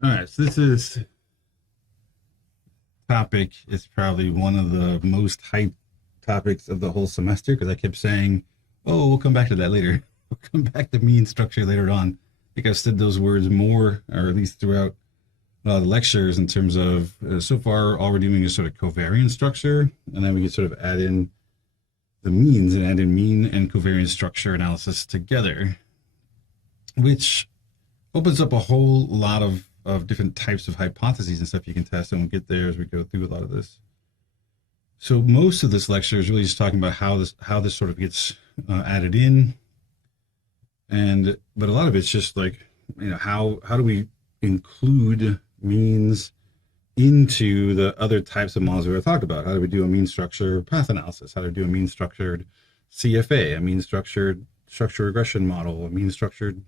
All right, so this topic is probably one of the most hyped topics of the whole semester because I kept saying, "Oh, we'll come back to that later. We'll come back to mean structure later on." I think I've said those words more, or at least throughout the lectures, in terms of so far all we're doing is sort of covariance structure, and then we can sort of add in the means and add in mean and covariance structure analysis together, which opens up a whole lot of different types of hypotheses and stuff you can test, and we'll get there as we go through a lot of this. So most of this lecture is really just talking about how this sort of gets added in, but a lot of it's just like how do we include means into the other types of models we were talked about? How do we do a mean structure path analysis? How do we do a mean structured CFA, a mean structured structure regression model, a mean structured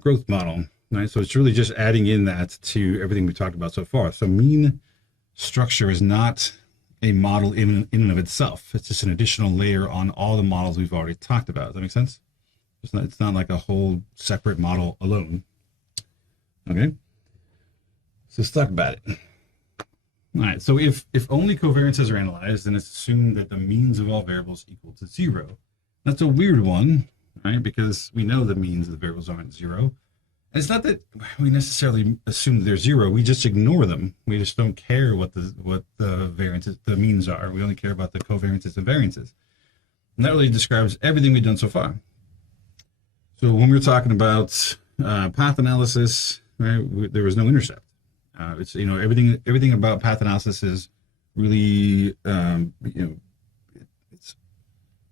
growth model? Right, so it's really just adding in that to everything we talked about so far. So mean structure is not a model in and of itself. It's just an additional layer on all the models we've already talked about. Does that make sense? It's not like a whole separate model alone. Okay, so let's talk about it. All right, so if only covariances are analyzed, then it's assumed that the means of all variables equal to zero. That's a weird one, right? Because we know the means of the variables aren't zero. And it's not that we necessarily assume they're zero. We just ignore them. We just don't care what the variances, the means are. We only care about the covariances and variances. And that really describes everything we've done so far. So when we're talking about path analysis, right, there was no intercept. It's everything about path analysis is really it's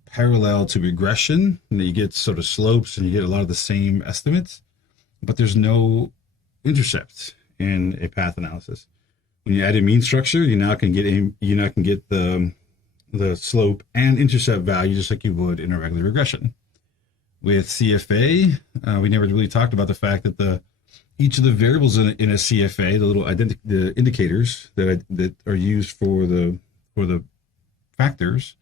parallel to regression, and you get sort of slopes and you get a lot of the same estimates, but there's no intercept in a path analysis. When you add a mean structure, you now can get the slope and intercept value just like you would in a regular regression. With CFA, we never really talked about the fact that each of the variables in a CFA, the indicators that are used for the factors,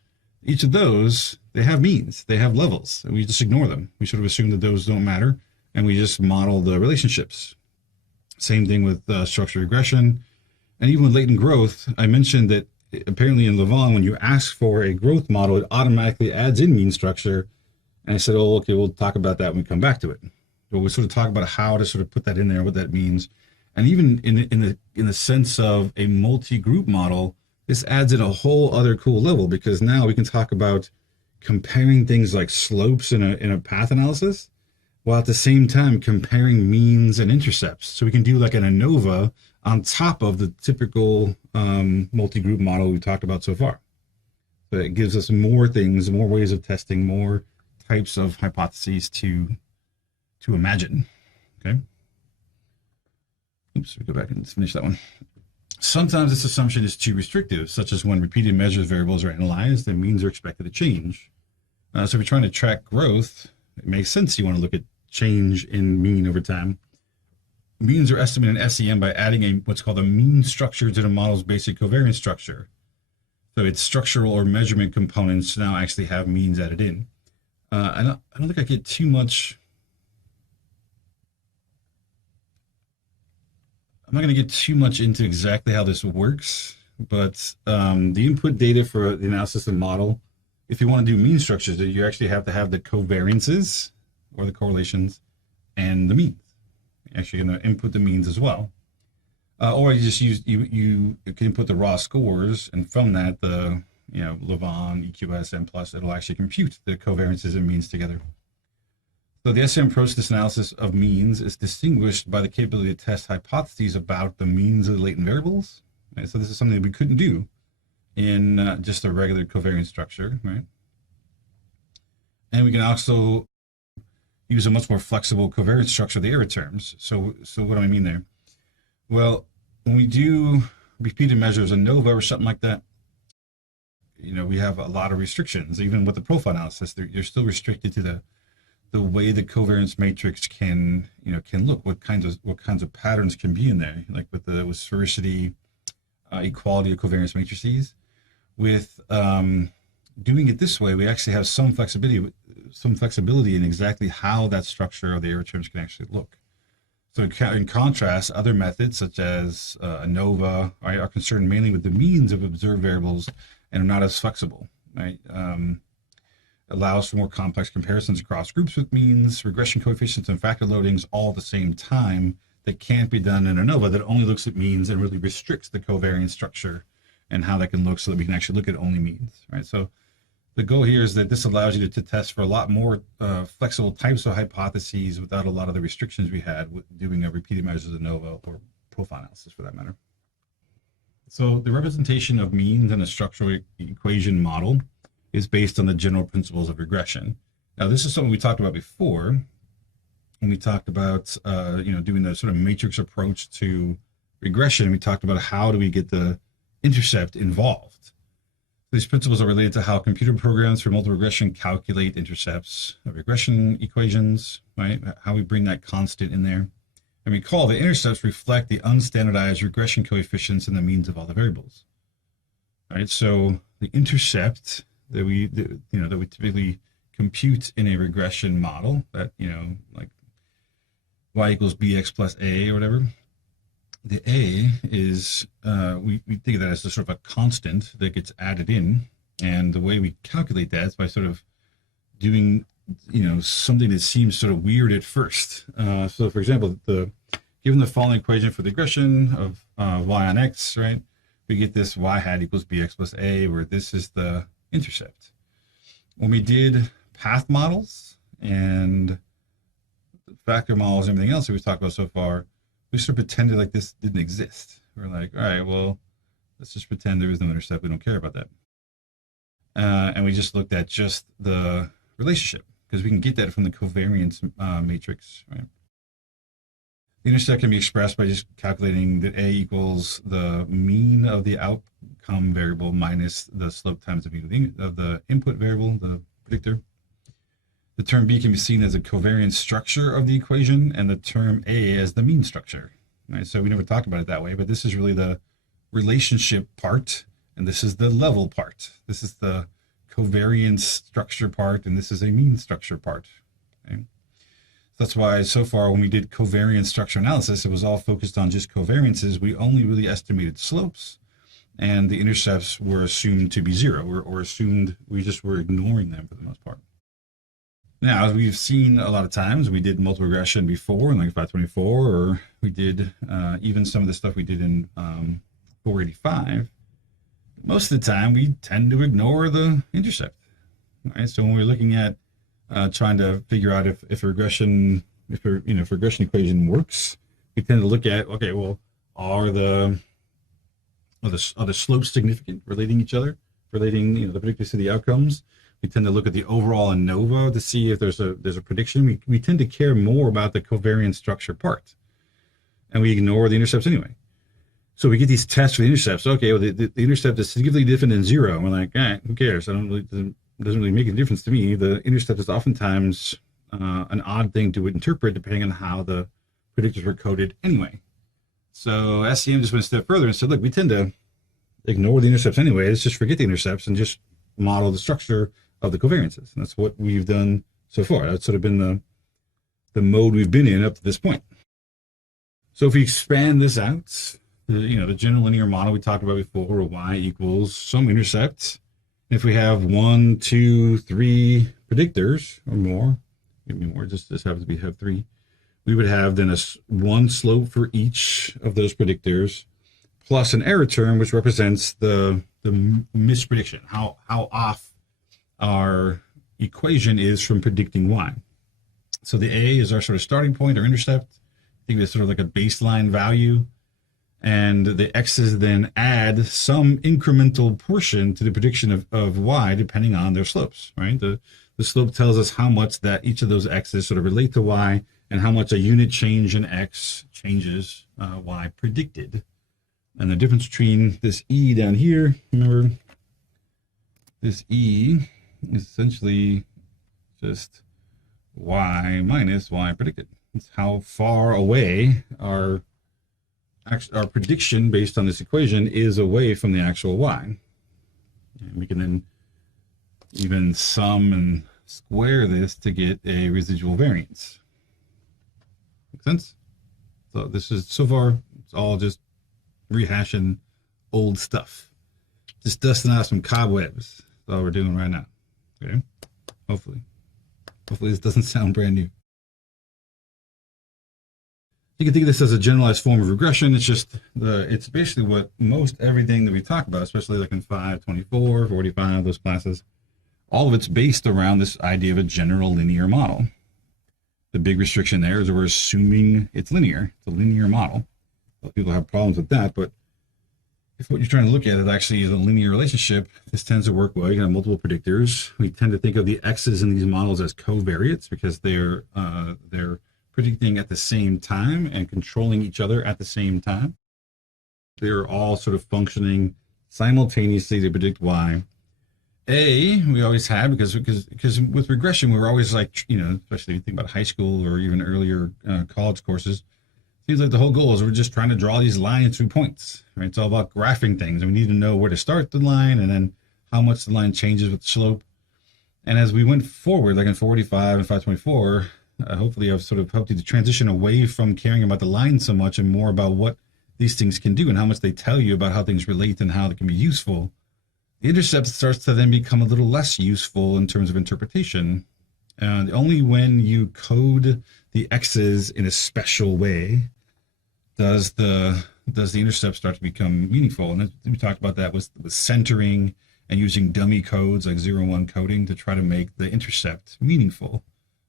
each of those, they have means, they have levels, and we just ignore them. We sort of assume that those don't matter, and we just model the relationships. Same thing with structural regression, and even with latent growth. I mentioned that apparently in Lavaan, when you ask for a growth model, it automatically adds in mean structure. And I said, oh, okay, we'll talk about that when we come back to it. But we'll sort of talk about how to sort of put that in there, what that means. And even in the sense of a multi-group model, this adds in a whole other cool level, because now we can talk about comparing things like slopes in a path analysis, while at the same time comparing means and intercepts. So we can do like an ANOVA on top of the typical multi-group model we talked about so far. So it gives us more things, more ways of testing, more types of hypotheses to imagine. Okay. Oops, we go back and finish that one. Sometimes this assumption is too restrictive, such as when repeated measures variables are analyzed, and means are expected to change. So if you're trying to track growth, it makes sense you want to look at change in mean over time. Means are estimated in SEM by adding what's called a mean structure to the model's basic covariance structure. So its structural or measurement components now actually have means added in. I don't think I get too much. I'm not going to get too much into exactly how this works, but the input data for the analysis of the model, if you want to do mean structures, you actually have to have the covariances or the correlations and the means. You're actually going to input the means as well. Or you just you can input the raw scores, and from that, the Lavaan, EQS, M+, it'll actually compute the covariances and means together. So the SEM approach to this analysis of means is distinguished by the capability to test hypotheses about the means of the latent variables. Right? So this is something that we couldn't do in just a regular covariance structure, right? And we can also use a much more flexible covariance structure of the error terms. So what do I mean there? Well, when we do repeated measures, ANOVA or something like that, we have a lot of restrictions. Even with the profile analysis, you're still restricted to the way the covariance matrix can look, what kinds of patterns can be in there, like with sphericity, equality of covariance matrices. With doing it this way, we actually have some flexibility in exactly how that structure of the error terms can actually look. So in contrast, other methods such as ANOVA are concerned mainly with the means of observed variables and are not as flexible, right? Allows for more complex comparisons across groups with means, regression coefficients, and factor loadings all at the same time that can't be done in ANOVA that only looks at means and really restricts the covariance structure and how that can look so that we can actually look at only means, right? So the goal here is that this allows you to test for a lot more flexible types of hypotheses without a lot of the restrictions we had with doing a repeated measures of ANOVA or profile analysis for that matter. So the representation of means in a structural equation model is based on the general principles of regression. Now, this is something we talked about before when we talked about doing the sort of matrix approach to regression. We talked about how do we get the intercept involved. These principles are related to how computer programs for multiple regression calculate intercepts of regression equations, right? How we bring that constant in there. And recall the intercepts reflect the unstandardized regression coefficients and the means of all the variables, right? So the intercept that we typically compute in a regression model, that like y equals bx plus a or whatever. The a is we think of that as the sort of a constant that gets added in, and the way we calculate that is by sort of doing something that seems sort of weird at first. So for example, given the following equation for the regression of y on x, right, we get this y hat equals bx plus a, where this is the intercept. When we did path models and factor models and everything else that we've talked about so far, we sort of pretended like this didn't exist. We're like, all right, well, let's just pretend there is no intercept. We don't care about that. And we just looked at just the relationship because we can get that from the covariance matrix, right? The intercept can be expressed by just calculating that a equals the mean of the outcome variable minus the slope times the mean of the input variable, the predictor. The term b can be seen as a covariance structure of the equation, and the term a as the mean structure. Right? So we never talked about it that way, but this is really the relationship part, and this is the level part. This is the covariance structure part, and this is a mean structure part. Okay? That's why so far when we did covariance structure analysis, it was all focused on just covariances. We only really estimated slopes, and the intercepts were assumed to be zero, or assumed we just were ignoring them for the most part. Now, as we've seen a lot of times, we did multiple regression before in like Psy534, or we did even some of the stuff we did in 485. Most of the time, we tend to ignore the intercept. Right? So when we're looking at trying to figure out if regression equation works, we tend to look at, okay, well, are the slopes significant, relating each other, relating the predictors to the outcomes? We tend to look at the overall ANOVA to see if there's a prediction. We tend to care more about the covariance structure part, and we ignore the intercepts anyway. So we get these tests for the intercepts. Okay, well, the intercept is significantly different than zero. And we're like, who cares? Doesn't really make a difference to me. The intercept is oftentimes an odd thing to interpret depending on how the predictors were coded anyway. So SCM just went a step further and said, look, we tend to ignore the intercepts anyway. Let's just forget the intercepts and just model the structure of the covariances. And that's what we've done so far. That's sort of been the mode we've been in up to this point. So if we expand this out, the general linear model we talked about before, where y equals some intercept. If we have 1, 2, 3 predictors or more, maybe more, just happens to have 3, we would have then one slope for each of those predictors, plus an error term, which represents the misprediction, how off our equation is from predicting y. So the a is our sort of starting point or intercept. Think of it as sort of like a baseline value. And the x's then add some incremental portion to the prediction of y depending on their slopes, right? The slope tells us how much that each of those x's sort of relate to y and how much a unit change in x changes y predicted. And the difference between this e down here, remember, this e is essentially just y minus y predicted. It's how far away our prediction based on this equation is away from the actual y. And we can then even sum and square this to get a residual variance. Make sense? So this is, so far, it's all just rehashing old stuff. Just dusting out some cobwebs. That's all we're doing right now. Okay? Hopefully this doesn't sound brand new. You can think of this as a generalized form of regression. It's basically what most everything that we talk about, especially like in 524, 45, those classes, all of it's based around this idea of a general linear model. The big restriction there is that we're assuming it's linear. It's a linear model. A lot of people have problems with that, but if what you're trying to look at, it actually is a linear relationship, this tends to work well. You can have multiple predictors. We tend to think of the x's in these models as covariates because they're predicting at the same time and controlling each other at the same time. They're all sort of functioning simultaneously to predict y. We always had, because with regression, we were always like, especially if you think about high school or even earlier college courses, seems like the whole goal is we're just trying to draw these lines through points, right? It's all about graphing things, and we need to know where to start the line and then how much the line changes with the slope. And as we went forward, like in 45 and 524, hopefully I've sort of helped you to transition away from caring about the line so much and more about what these things can do and how much they tell you about how things relate and how they can be useful. The intercept starts to then become a little less useful in terms of interpretation. And only when you code the x's in a special way does the intercept start to become meaningful. And we talked about that with centering and using dummy codes like 0-1 coding to try to make the intercept meaningful.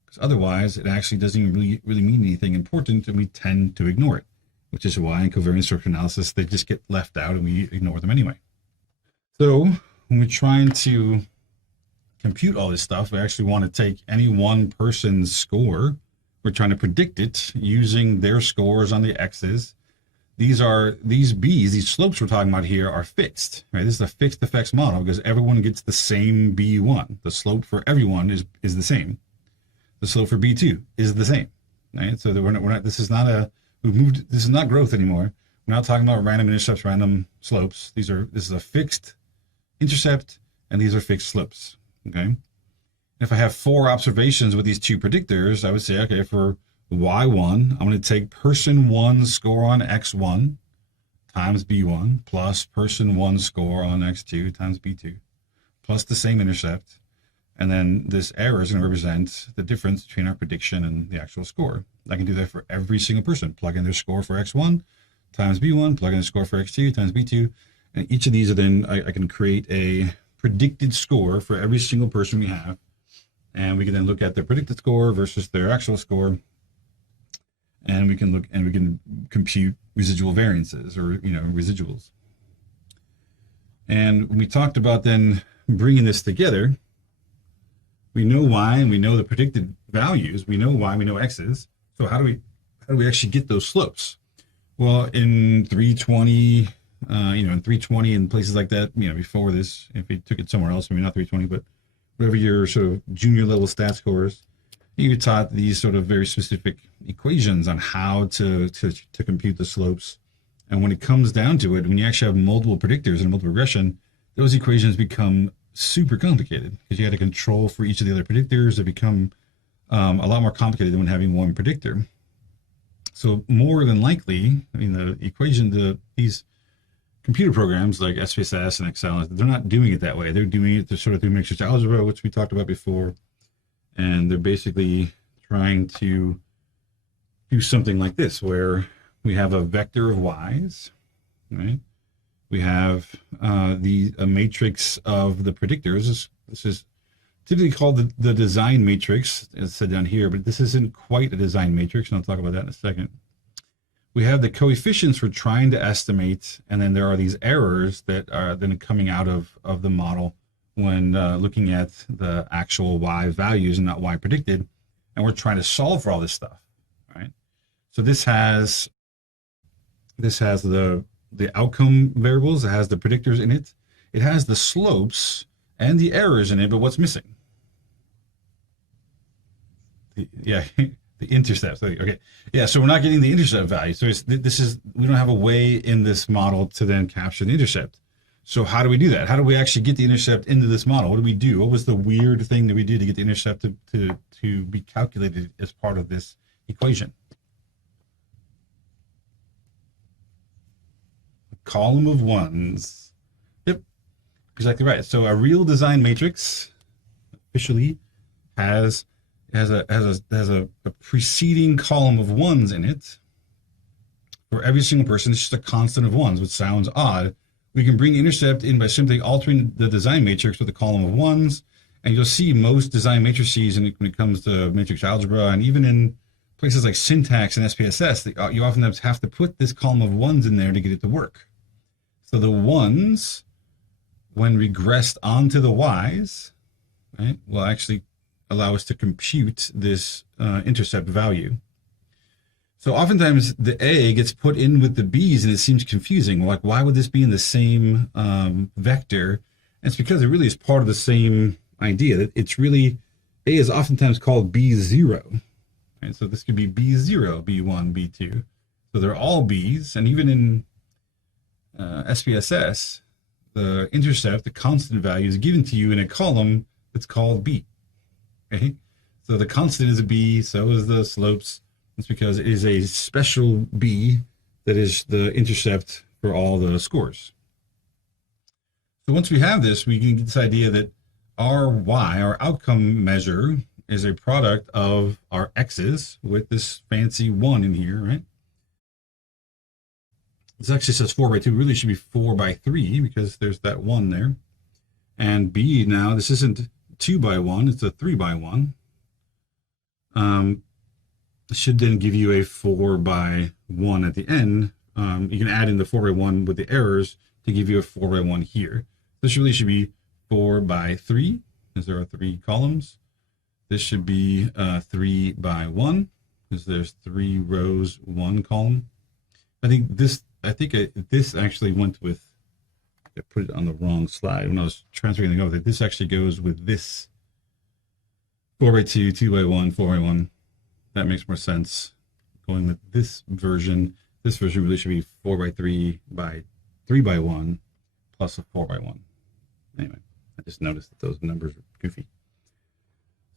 Because otherwise, it actually doesn't even really mean anything important, and we tend to ignore it, which is why in covariance structure analysis, they just get left out and we ignore them anyway. So when we're trying to compute all this stuff, we actually want to take any one person's score. We're trying to predict it using their scores on the x's. These b's, these slopes we're talking about here are fixed, right? This is a fixed effects model because everyone gets the same b1. The slope for everyone is the same. The slope for b2 is the same, right? So that we're not. This is not this is not growth anymore. We're not talking about random intercepts, random slopes. This is a fixed intercept, and these are fixed slopes. Okay. If I have 4 observations with these 2 predictors, I would say, okay, for y1, I'm going to take person 1 score on x1 times b1 plus person 1 score on x2 times b2 plus the same intercept. And then this error is going to represent the difference between our prediction and the actual score. I can do that for every single person. Plug in their score for x1 times b1, plug in their score for x2 times b2. And each of these are then, I can create a predicted score for every single person we have. And we can then look at their predicted score versus their actual score. And we can compute residual variances or, residuals. And we talked about then bringing this together. We know y and we know the predicted values. We know y, we know x's. So how do we actually get those slopes? Well, in 320, in 320 and places like that, before this, if we took it somewhere else, maybe not 320, but whatever your sort of junior level stat scores, you taught these sort of very specific equations on how to compute the slopes. And when it comes down to it, when you actually have multiple predictors and multiple regression, those equations become super complicated because you had to control for each of the other predictors. They become a lot more complicated than when having one predictor. So more than likely, the equation, these computer programs like SPSS and Excel, they're not doing it that way. They're doing it sort of through mixed algebra, which we talked about before. And they're basically trying to do something like this, where we have a vector of y's, right? We have a matrix of the predictors. This is typically called the design matrix, as said down here, but this isn't quite a design matrix, and I'll talk about that in a second. We have the coefficients we're trying to estimate, and then there are these errors that are then coming out of the model when looking at the actual y values and not y predicted, and we're trying to solve for all this stuff, right? So this has the outcome variables, it has the predictors in it, it has the slopes and the errors in it, but what's missing? The intercepts. Okay, yeah. So we're not getting the intercept value. So we don't have a way in this model to then capture the intercept. So how do we do that? How do we actually get the intercept into this model? What do we do? What was the weird thing that we did to get the intercept to be calculated as part of this equation? column of ones. Yep, exactly right. So a real design matrix officially has a preceding column of ones in it. For every single person, it's just a constant of ones, which sounds odd. We can bring intercept in by simply altering the design matrix with a column of ones, and you'll see most design matrices when it comes to matrix algebra, and even in places like syntax and SPSS, you often have to put this column of ones in there to get it to work. So the ones, when regressed onto the y's, right, will actually allow us to compute this intercept value. So oftentimes the A gets put in with the B's and it seems confusing. Like, why would this be in the same vector? And it's because it really is part of the same idea. It's really, A is oftentimes called B0. Right? So this could be B0, B1, B2. So they're all B's. And even in SPSS, the intercept, the constant value, is given to you in a column that's called B. Okay? So the constant is a B, so is the slopes. It's because it is a special B that is the intercept for all the scores. So once we have this, we can get this idea that our Y, our outcome measure, is a product of our X's with this fancy 1 in here, right? This actually says 4 by 2. It really should be 4 by 3 because there's that 1 there. And B now, this isn't 2 by 1, it's a 3 by 1. Should then give you a 4 by 1 at the end. You can add in the 4 by 1 with the errors to give you a 4 by 1 here. This really should be 4 by 3, because there are 3 columns. This should be 3 by 1, because there's 3 rows, 1 column. I think this actually went with, I put it on the wrong slide when I was transferring the over. This actually goes with this 4 by 2, 2 by 1, 4 by 1. That makes more sense. Going with this version really should be 4 by 3 by 3 by 1 plus a 4 by 1. Anyway, I just noticed that those numbers are goofy.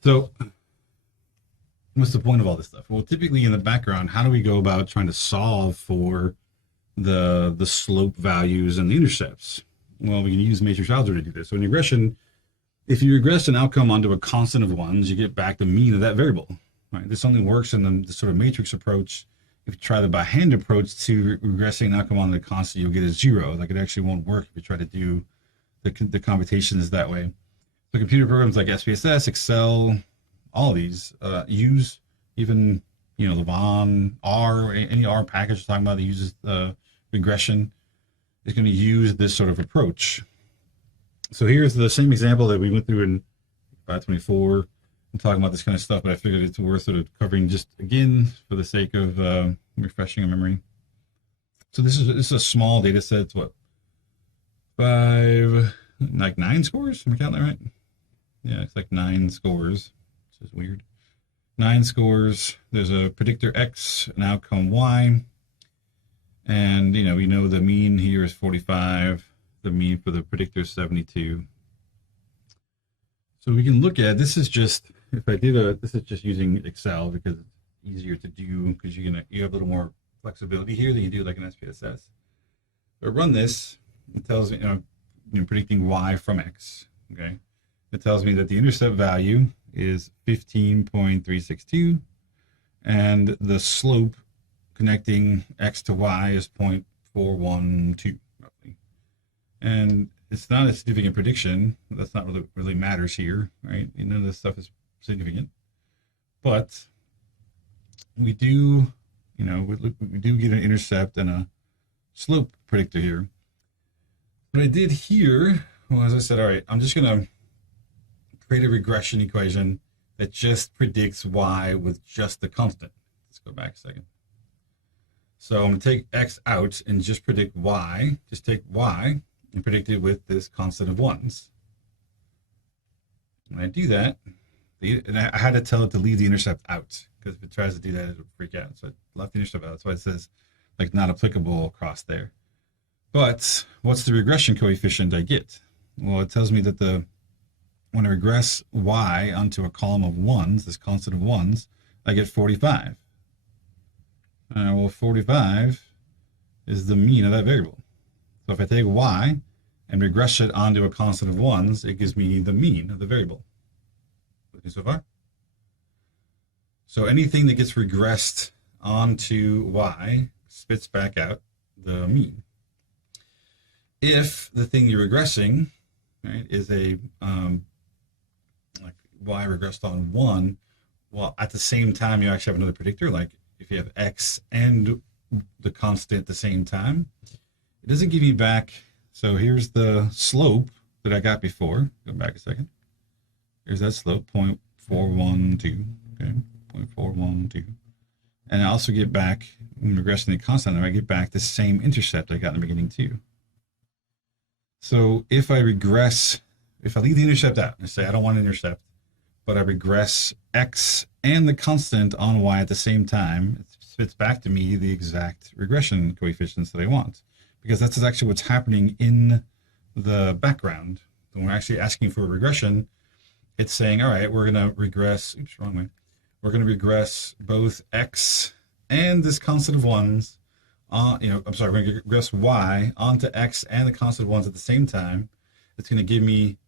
So what's the point of all this stuff? Well, typically in the background, how do we go about trying to solve for the slope values and the intercepts? Well, we can use matrix algebra to do this. So in regression, if you regress an outcome onto a constant of ones, you get back the mean of that variable. Right, this only works in the sort of matrix approach. If you try the by hand approach to regressing an outcome on the constant, you'll get a 0. Like, it actually won't work if you try to do the computations that way. So computer programs like SPSS, Excel, all of these use even, Lavaan, R, any R package we're talking about that uses regression is going to use this sort of approach. So here's the same example that we went through in Psy534. I'm talking about this kind of stuff, but I figured it's worth sort of covering just again for the sake of refreshing our memory. So this is a small data set. It's what, 9 scores? Am I counting that right? Yeah, it's like 9 scores, which is weird. 9 scores. There's a predictor X, an outcome Y, and we know the mean here is 45. The mean for the predictor is 72. So we can look at this is just. If I did this is just using Excel because it's easier to do because you have a little more flexibility here than you do like an SPSS. But run this, it tells me, predicting Y from X, okay? It tells me that the intercept value is 15.362 and the slope connecting X to Y is 0.412 roughly. And it's not a significant prediction. That's not really matters here, right? None of this stuff is significant, but we do, we do get an intercept and a slope predictor here. What I did here, well, as I said, all right, I'm just going to create a regression equation that just predicts Y with just the constant. Let's go back a second. So I'm going to take X out and just predict Y. Just take Y and predict it with this constant of ones. When I do that, and I had to tell it to leave the intercept out because if it tries to do that, it'll freak out. So I left the intercept out. That's why it says like not applicable across there. But what's the regression coefficient I get? Well, it tells me that when I regress Y onto a column of ones, this constant of ones, I get 45. Well, 45 is the mean of that variable. So if I take y and regress it onto a constant of 1s, it gives me the mean of the variable. With me so far? So anything that gets regressed onto y spits back out the mean. If the thing you're regressing, right, is a like y regressed on 1, well, at the same time you actually have another predictor, like if you have x and the constant at the same time, it doesn't give you back. So here's the slope that I got before. Go back a second. Here's that slope, 0.412, okay, 0.412. And I also get back, when regressing the constant, I get back the same intercept I got in the beginning too. So if I regress, if I leave the intercept out and say I don't want an intercept, but I regress x and the constant on y at the same time, it spits back to me the exact regression coefficients that I want, because that's actually what's happening in the background. When we're actually asking for a regression, it's saying, all right, we're going to regress, oops, wrong way. We're going to regress both x and this constant of 1s, we're going to regress y onto x and the constant of 1s at the same time. It's going to give me,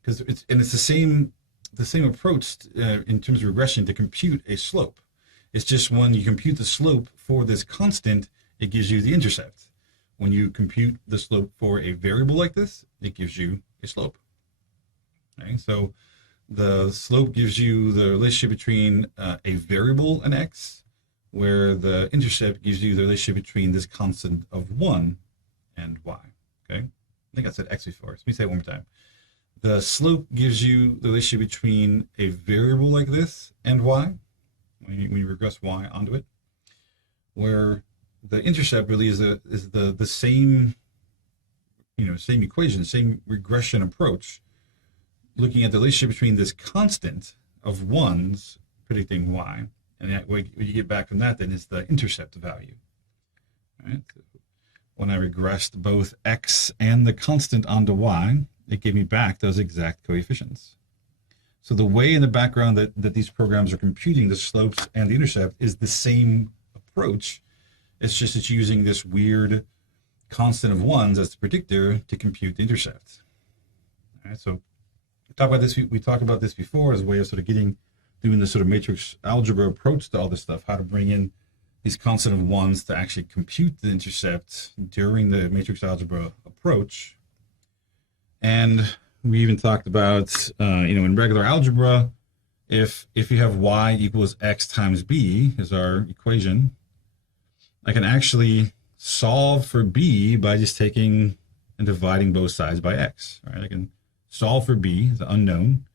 because it's the same approach in terms of regression to compute a slope. It's just when you compute the slope for this constant, it gives you the intercept. When you compute the slope for a variable like this, it gives you a slope. Okay, so the slope gives you the relationship between a variable and x, where the intercept gives you the relationship between this constant of 1 and y. Okay, I think I said x before, so let me say it one more time. The slope gives you the relationship between a variable like this and y, when you regress y onto it, where the intercept really is the same, same equation, same regression approach, looking at the relationship between this constant of 1s predicting y, and what you get back from that then is the intercept value. Right? When I regressed both x and the constant onto y, it gave me back those exact coefficients. So the way in the background that these programs are computing the slopes and the intercept is the same approach. It's just it's using this weird constant of 1s as the predictor to compute the intercept. All right, so we talked about this before as a way of sort of doing this sort of matrix algebra approach to all this stuff, how to bring in these constant of 1s to actually compute the intercept during the matrix algebra approach. And we even talked about, in regular algebra, if you have y equals x times b is our equation, I can actually solve for b by just taking and dividing both sides by x. Right? I can solve for b, the unknown,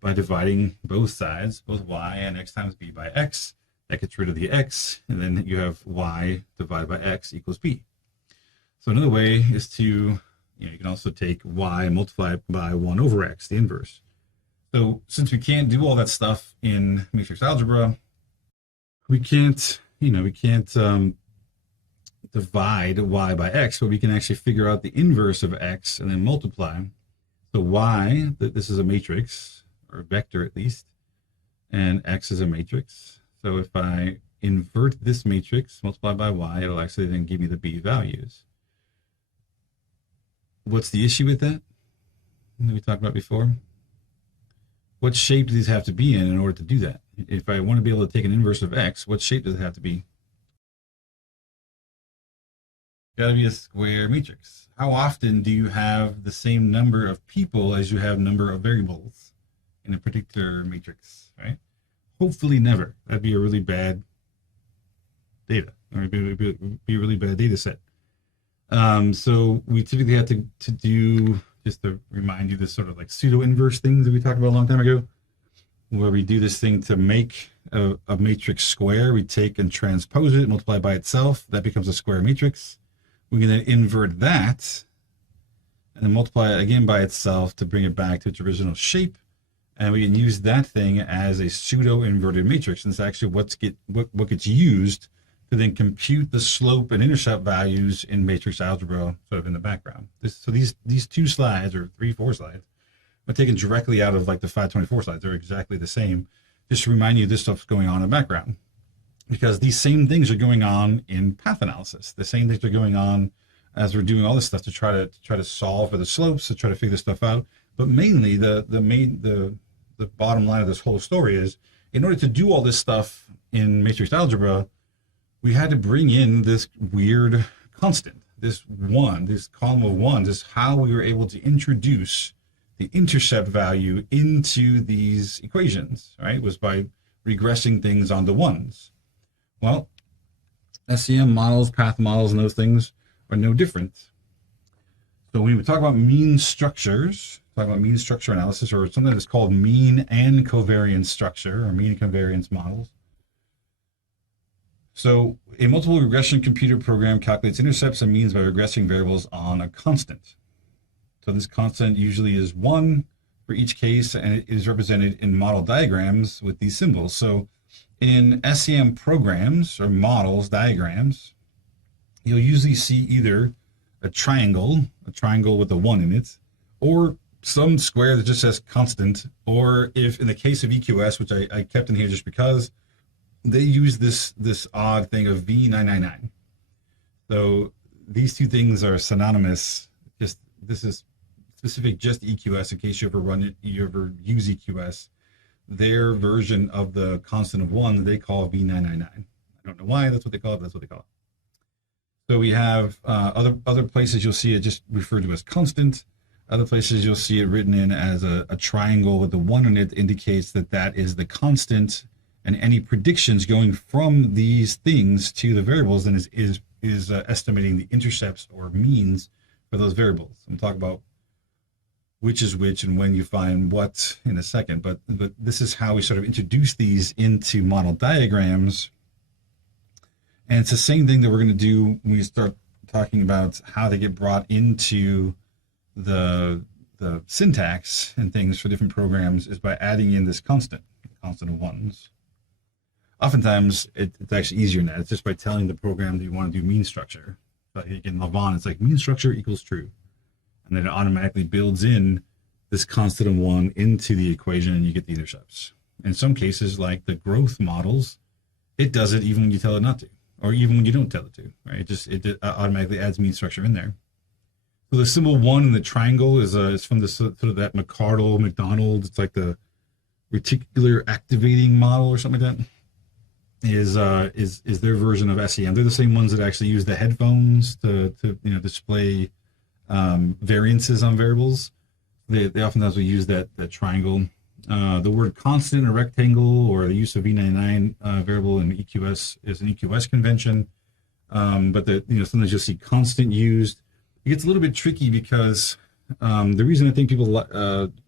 by dividing both sides, both y and x times b by x. That gets rid of the x, and then you have y divided by x equals b. So another way is to, you can also take y and multiply it by 1 over x, the inverse. So since we can't do all that stuff in matrix algebra, we can't divide y by x, but we can actually figure out the inverse of x and then multiply. So y, this is a matrix, or a vector at least, and x is a matrix. So if I invert this matrix, multiply by y, it'll actually then give me the b values. What's the issue with that we talked about before? What shape do these have to be in order to do that? If I want to be able to take an inverse of x, what shape does it have to be? Got to be a square matrix. How often do you have the same number of people as you have number of variables in a particular matrix, right? Hopefully never. That'd be a really bad data, or it'd be a really bad data set. So we typically have to do, just to remind you, this sort of like pseudo-inverse things that we talked about a long time ago, where we do this thing to make a matrix square. We take and transpose it, multiply by itself. That becomes a square matrix. We can then invert that and then multiply it again by itself to bring it back to its original shape. And we can use that thing as a pseudo-inverted matrix. And it's actually what gets used to then compute the slope and intercept values in matrix algebra sort of in the background. So these 2 slides, or 3-4 slides, are taken directly out of like the Psy534 slides. They're exactly the same, just to remind you this stuff's going on in the background. Because these same things are going on in path analysis. The same things are going on as we're doing all this stuff to try to solve for the slopes, to try to figure stuff out. But mainly the bottom line of this whole story is, in order to do all this stuff in matrix algebra, we had to bring in this weird constant, this column of ones, is how we were able to introduce the intercept value into these equations, right? Was by regressing things onto ones. Well, SEM models, path models, and those things are no different. So when we talk about mean structures, talk about mean structure analysis, or something that's called mean and covariance structure, or mean and covariance models. So a multiple regression computer program calculates intercepts and means by regressing variables on a constant. So this constant usually is 1 for each case, and it is represented in model diagrams with these symbols. So in SEM programs or models, diagrams, you'll usually see either a triangle with a 1 in it, or some square that just says constant, or if in the case of EQS, which I kept in here just because, they use this odd thing of V999. So these two things are synonymous. Just this is specific just EQS in case you ever use EQS. Their version of the constant of 1 they call V999. I don't know why that's what they call it, but that's what they call it. So we have other places you'll see it just referred to as constant. Other places you'll see it written in as a triangle with the 1 in it, indicates that is the constant, and any predictions going from these things to the variables then is estimating the intercepts or means for those variables. I'm talking about which is which and when you find what in a second, but this is how we sort of introduce these into model diagrams. And it's the same thing that we're going to do when we start talking about how they get brought into the syntax and things for different programs, is by adding in this constant of 1s. Oftentimes it's actually easier than that. It's just by telling the program that you want to do mean structure. But in Lavaan, it's like mean structure equals true. And then it automatically builds in this constant of 1 into the equation, and you get the intercepts. In some cases, like the growth models, it does it even when you tell it not to, or even when you don't tell it to, right? It automatically adds mean structure in there. So the symbol 1 in the triangle is from the sort of that McCardle-McDonald. It's like the reticular activating model or something like that. Is their version of SEM. They're the same ones that actually use the headphones to display variances on variables. They oftentimes will use that triangle. The word constant or rectangle, or the use of V99 variable in EQS is an EQS convention. But sometimes you'll see constant used. It gets a little bit tricky because the reason I think people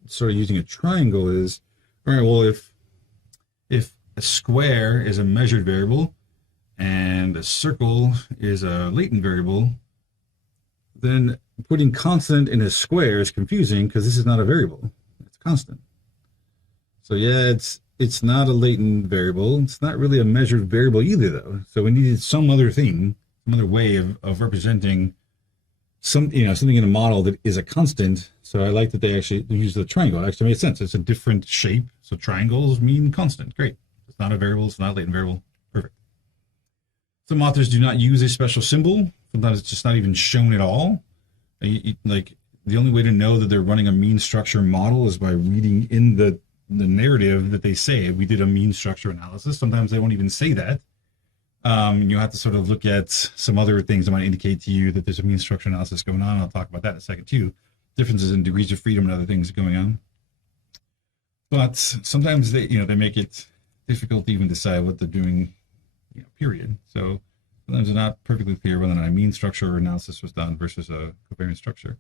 start using a triangle is, all right, well, if a square is a measured variable and a circle is a latent variable, then putting constant in a square is confusing because this is not a variable, it's constant. So yeah, it's not a latent variable. It's not really a measured variable either, though. So we needed some other thing, some other way of representing something in a model that is a constant. So I like that they actually use the triangle. It actually makes sense. It's a different shape. So triangles mean constant. Great. It's not a variable. It's not a latent variable. Perfect. Some authors do not use a special symbol. Sometimes it's just not even shown at all. Like the only way to know that they're running a mean structure model is by reading in the narrative that they say we did a mean structure analysis. Sometimes they won't even say that. You have to sort of look at some other things that might indicate to you that there's a mean structure analysis going on. I'll talk about that in a second too. Differences in degrees of freedom and other things going on. But sometimes they make it difficult to even decide what they're doing, period. So sometimes they're not perfectly clear whether or not a mean structure analysis was done versus a covariance structure.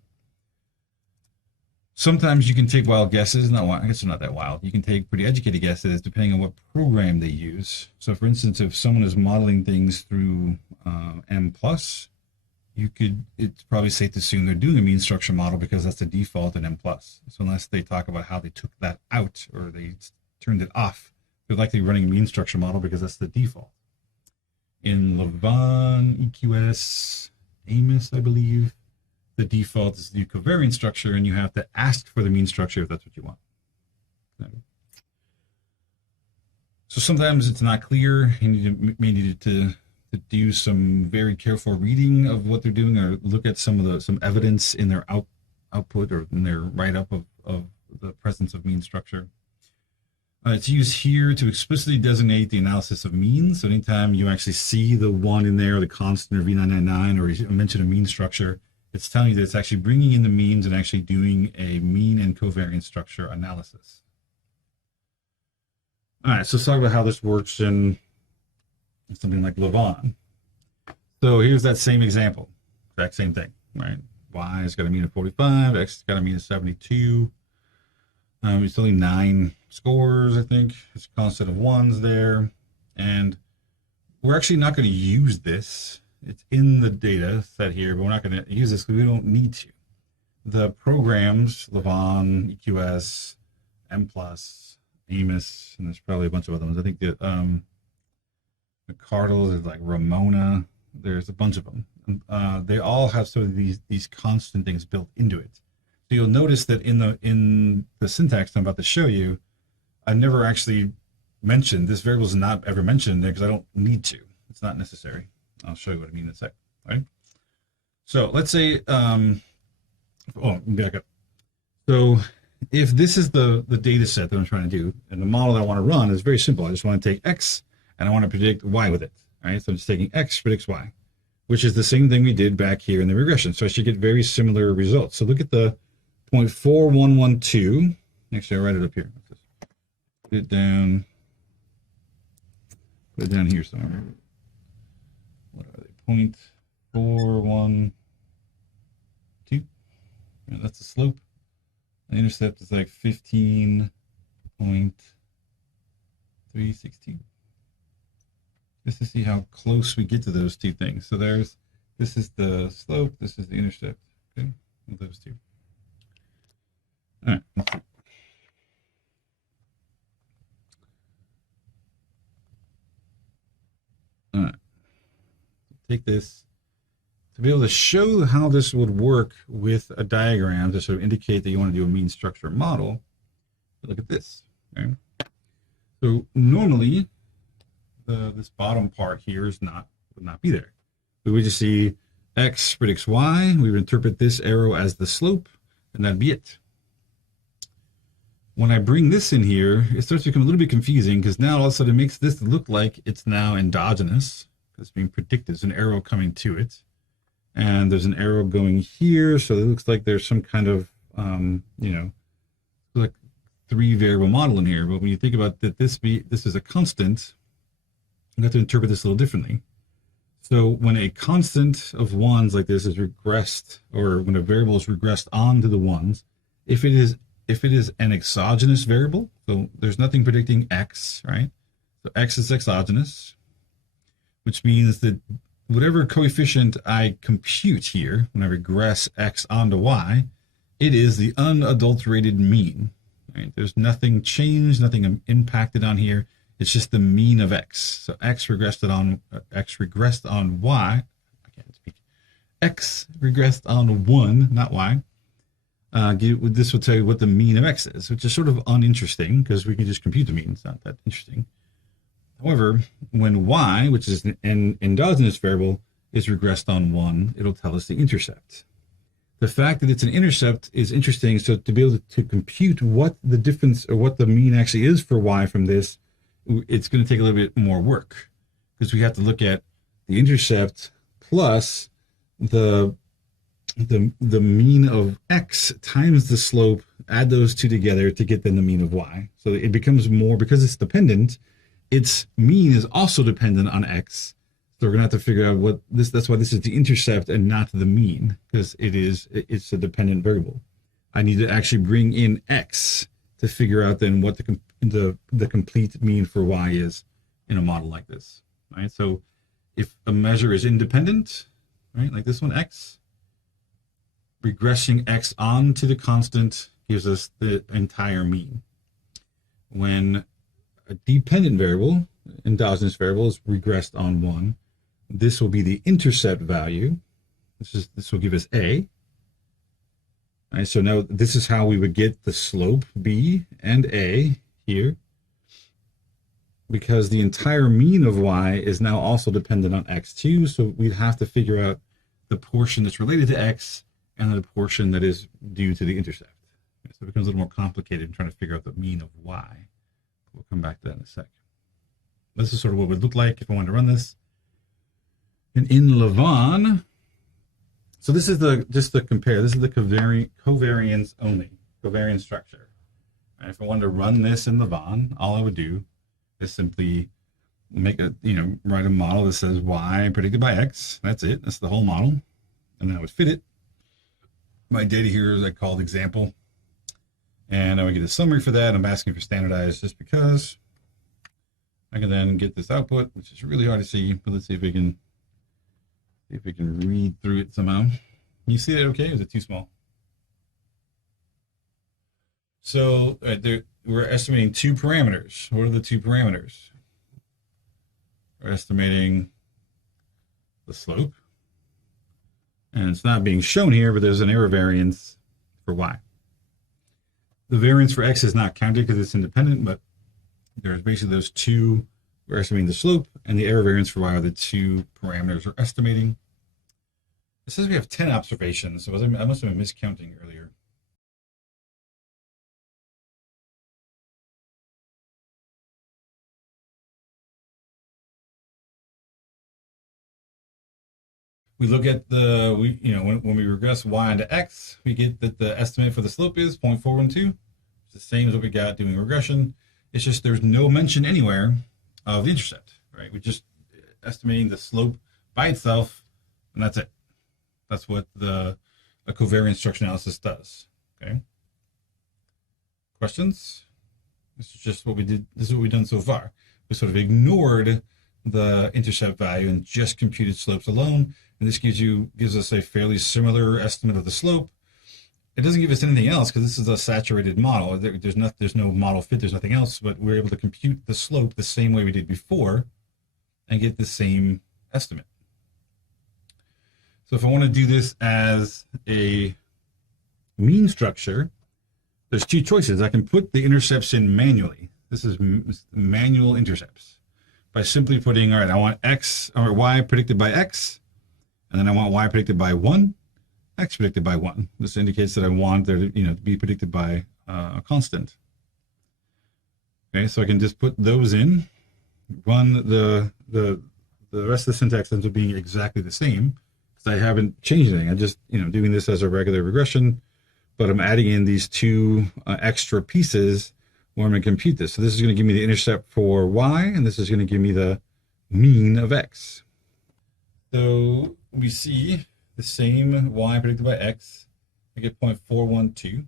Sometimes you can take wild guesses. I guess they're not that wild. You can take pretty educated guesses depending on what program they use. So for instance, if someone is modeling things through M+, it's probably safe to assume they're doing a mean structure model because that's the default in M+. So unless they talk about how they took that out or they turned it off, they're likely running a mean structure model because that's the default. In Lavaan, EQS, Amos, I believe, the default is the covariance structure, and you have to ask for the mean structure if that's what you want. So sometimes it's not clear. You may need to to do some very careful reading of what they're doing, or look at some evidence in their output or in their write-up of the presence of mean structure. It's used here to explicitly designate the analysis of means. So anytime you actually see the 1 in there, the constant or V999, or you mention a mean structure, it's telling you that it's actually bringing in the means and actually doing a mean and covariance structure analysis. All right, so let's talk about how this works in something like Lavaan. So here's that same example, exact same thing, right? Y has got a mean of 45, X has got a mean of 72. It's only 9 scores, I think. It's a constant of 1s there. And we're actually not going to use this. It's in the data set here, but we're not going to use this because we don't need to. The programs, Lavaan, EQS, M+, Amos, and there's probably a bunch of other ones. I think that the Cardinals is like Ramona. There's a bunch of them. They all have sort of these constant things built into it. So you'll notice that in the syntax I'm about to show you, I never actually mentioned this variable is not ever mentioned there because I don't need to. It's not necessary. I'll show you what I mean in a sec. Right? So let's say, back up. So if this is the data set that I'm trying to do, and the model that I want to run is very simple. I just want to take X and I want to predict Y with it. Right? So I'm just taking X predicts Y, which is the same thing we did back here in the regression. So I should get very similar results. So look at the 0.4112. Actually, I'll write it up here. Put it down here somewhere. What are they? 0.412. Yeah, that's the slope. The intercept is like 15.362. Just to see how close we get to those two things. So this is the slope, this is the intercept. Okay, with those two. All right. All right. Take this to be able to show how this would work with a diagram to sort of indicate that you want to do a mean structure model. Look at this. Okay. So normally, this bottom part here would not be there. We would just see X predicts Y. We would interpret this arrow as the slope, and that'd be it. When I bring this in here, it starts to become a little bit confusing because now all of a sudden it makes this look like it's now endogenous. It's being predicted. There's an arrow coming to it. And there's an arrow going here. So it looks like there's some kind of, like 3 variable model in here. But when you think about that, this is a constant, you have to interpret this a little differently. So when a constant of 1s like this is regressed, or when a variable is regressed onto the 1s, if it is an exogenous variable, so there's nothing predicting X, right? So X is exogenous, which means that whatever coefficient I compute here, when I regress X onto Y, it is the unadulterated mean. Right? There's nothing changed, nothing impacted on here. It's just the mean of X. So X regressed on Y. I can't speak. X regressed on 1, not Y. This will tell you what the mean of X is, which is sort of uninteresting because we can just compute the mean. It's not that interesting. However, when Y, which is an endogenous variable, is regressed on 1, it'll tell us the intercept. The fact that it's an intercept is interesting. So to be able to compute what the difference or what the mean actually is for Y from this, it's going to take a little bit more work because we have to look at the intercept plus the mean of X times the slope, add those two together to get then the mean of Y. So it becomes more, because it's dependent, its mean is also dependent on X. So we're going to have to figure out that's why this is the intercept and not the mean, because it's a dependent variable. I need to actually bring in X to figure out then what the complete mean for Y is in a model like this. Right? So if a measure is independent, right, like this one, X, regressing X onto the constant gives us the entire mean. When a dependent variable, endogenous variable, is regressed on 1, this will be the intercept value. This will give us A. All right, so now this is how we would get the slope B and A here. because the entire mean of y is now also dependent on x2, so we'd have to figure out the portion that's related to x and the portion that is due to the intercept. So it becomes a little more complicated trying to figure out the mean of y. We'll come back to that in a sec. This is sort of what it would look like if I wanted to run this. And in Lavaan, so this is just to compare, this is the covariance only, covariance structure. And if I wanted to run this in Lavaan, all I would do is simply make write a model that says y predicted by x. That's it. That's the whole model. And then I would fit it. My data here is I called example. And I would get a summary for that. I'm asking for standardized just because I can then get this output, which is really hard to see, but let's see if we can read through it somehow. Can you see that okay? Or is it too small? So we're estimating two parameters. What are the two parameters? We're estimating the slope. And it's not being shown here, but there's an error variance for y. The variance for x is not counted because it's independent, but there's basically those two. We're estimating the slope, and the error variance for y are the two parameters we're estimating. It says we have 10 observations, so I must have been miscounting earlier. We look at when we regress y onto x, we get that the estimate for the slope is 0.412. It's the same as what we got doing regression. It's just there's no mention anywhere of the intercept, right? We're just estimating the slope by itself, and that's it. That's what a covariance structure analysis does. Okay. Questions? This is just what we did. This is what we've done so far. We sort of ignored the intercept value and just computed slopes alone. And this gives us a fairly similar estimate of the slope. It doesn't give us anything else because this is a saturated model. There's no model fit. There's nothing else. But we're able to compute the slope the same way we did before and get the same estimate. So if I want to do this as a mean structure, there's two choices. I can put the intercepts in manually. This is manual intercepts by simply putting, all right, I want x or y predicted by x, and then I want y predicted by 1, x predicted by 1. This indicates that I want there to be predicted by a constant. Okay, so I can just put those in, run the rest of the syntax ends up being exactly the same because I haven't changed anything. I'm just doing this as a regular regression, but I'm adding in these two extra pieces where I'm going to compute this. So this is going to give me the intercept for y, and this is going to give me the mean of x. So we see the same y predicted by x. I get 0.412.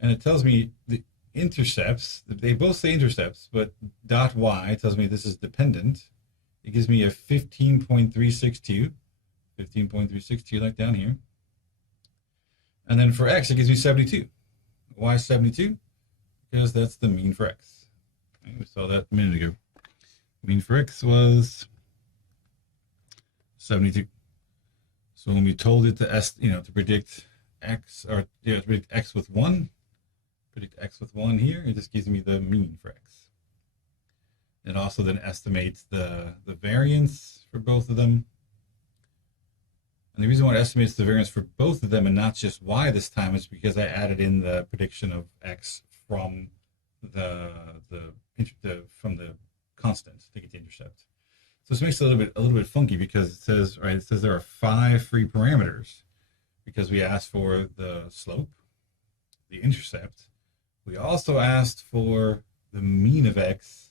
And it tells me the intercepts, they both say intercepts, but dot y tells me this is dependent. It gives me a 15.362, like down here. And then for x, it gives me 72. Why 72? Because that's the mean for x. We saw that a minute ago. Mean for x was 72. So when we told it to predict x, or to predict x with 1, predict x with 1 here, it just gives me the mean for x. It also then estimates the variance for both of them. And the reason why it estimates the variance for both of them and not just y this time is because I added in the prediction of x from the constant to get the intercept. So this makes it a little bit funky because it says there are 5 free parameters because we asked for the slope, the intercept. We also asked for the mean of x,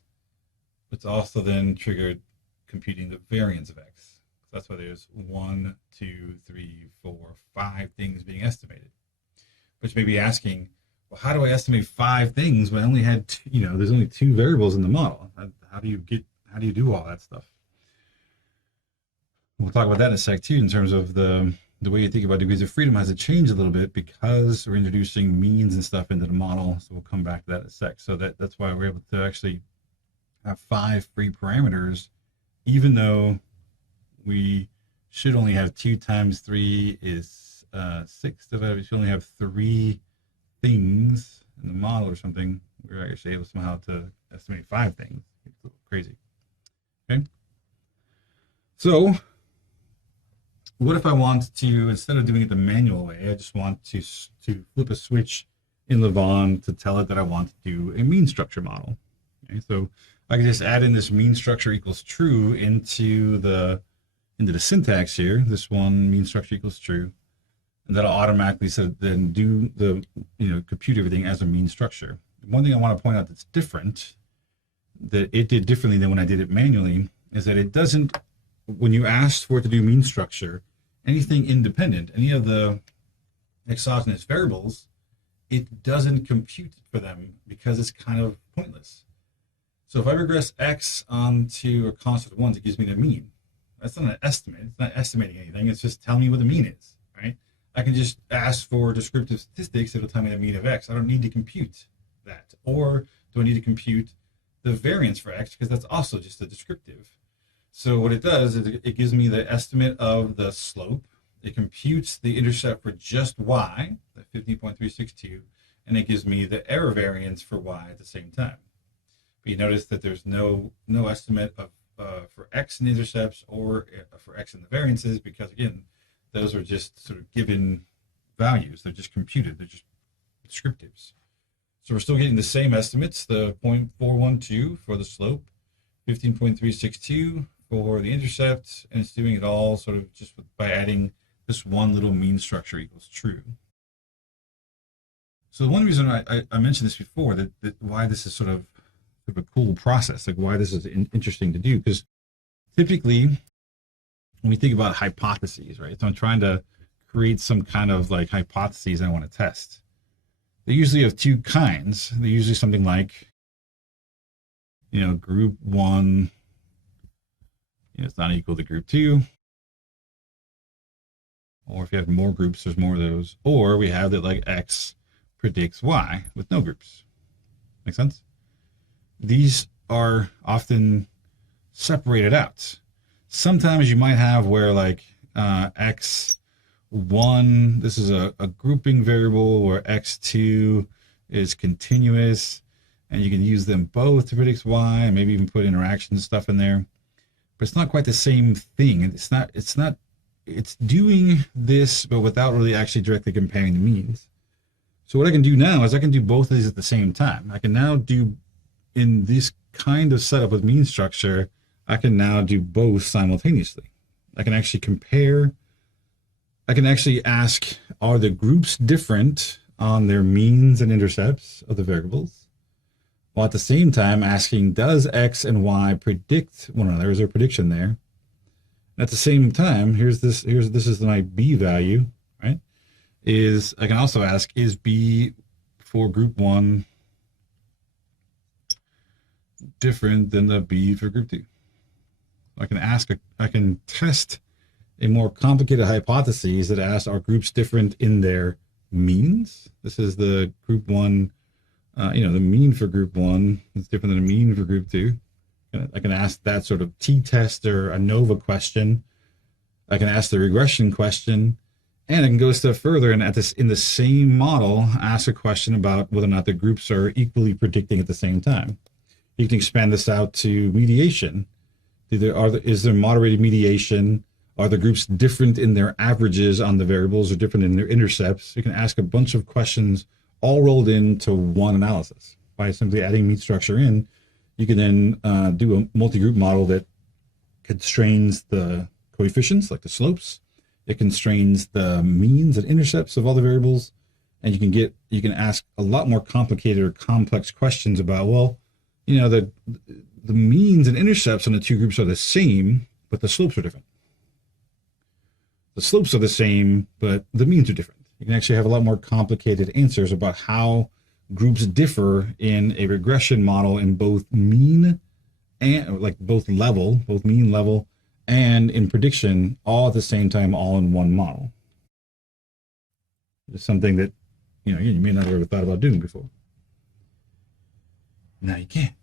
but it's also then triggered computing the variance of x. So that's why there's 1, 2, 3, 4, 5 things being estimated. Which may be asking, well, how do I estimate 5 things when I only had there's only 2 variables in the model? How do you do all that stuff? We'll talk about that in a sec too, in terms of the way you think about degrees of freedom has to change a little bit because we're introducing means and stuff into the model. So we'll come back to that in a sec. So that's why we're able to actually have 5 free parameters, even though we should only have 2 times 3 is 6. We should only have 3 things in the model or something. We're actually able somehow to estimate 5 things. It's a little crazy. Okay. So what if I want to, instead of doing it the manual way, I just want to flip a switch in Lavaan to tell it that I want to do a mean structure model. Okay, so I can just add in this mean structure equals true into the syntax here. This one, mean structure equals true, and that'll automatically then do the compute everything as a mean structure. One thing I want to point out that's different, that it did differently than when I did it manually, is that it doesn't, when you asked for it to do mean structure, anything independent, any of the exogenous variables, it doesn't compute for them because it's kind of pointless. So if I regress x onto a constant of 1, it gives me the mean. That's not an estimate. It's not estimating anything. It's just telling me what the mean is, right? I can just ask for descriptive statistics. It'll tell me the mean of x. I don't need to compute that. Or do I need to compute the variance for x? Because that's also just a descriptive. So what it does is it gives me the estimate of the slope. It computes the intercept for just y, the 15.362, and it gives me the error variance for y at the same time. But you notice that there's no estimate of for x in the intercepts or for x in the variances, because again, those are just sort of given values. They're just computed. They're just descriptives. So we're still getting the same estimates, the 0.412 for the slope, 15.362 for the intercept, and it's doing it all sort of just by adding this one little mean structure equals true. So one reason I mentioned this before, that why this is sort of a cool process, like why this is interesting to do, because typically when we think about hypotheses, right? So I'm trying to create some kind of like hypotheses I want to test. They usually have two kinds. They're usually something like, group 1, it's not equal to group 2. Or if you have more groups, there's more of those. Or we have that like x predicts y with no groups. Make sense? These are often separated out. Sometimes you might have where like x1, this is a grouping variable, where x2 is continuous, and you can use them both to predict y, and maybe even put interaction stuff in there. But it's not quite the same thing. It's doing this, but without really actually directly comparing the means. So what I can do now is I can do both of these at the same time. I can now do, in this kind of setup with mean structure, I can now do both simultaneously. I can actually compare, I can actually ask, are the groups different on their means and intercepts of the variables? While at the same time asking, does x and y predict one another? Is there a prediction there? At the same time, this is my b value, right? I can also ask, is b for group 1 different than the b for group 2? I can test a more complicated hypothesis that asks, are groups different in their means? This is the group 1, the mean for group 1 is different than the mean for group 2. I can ask that sort of t-test or ANOVA question. I can ask the regression question, and I can go a step further and in the same model ask a question about whether or not the groups are equally predicting at the same time. You can expand this out to mediation. Is there moderated mediation? Are the groups different in their averages on the variables or different in their intercepts? You can ask a bunch of questions all rolled into one analysis. By simply adding mean structure in, you can then do a multi-group model that constrains the coefficients, like the slopes. It constrains the means and intercepts of all the variables. And you can ask a lot more complicated or complex questions about, well, the means and intercepts on the two groups are the same, but the slopes are different. The slopes are the same, but the means are different. You can actually have a lot more complicated answers about how groups differ in a regression model in both mean and both mean level, and in prediction, all at the same time, all in one model. It's something that you may not have ever thought about doing before. Now you can.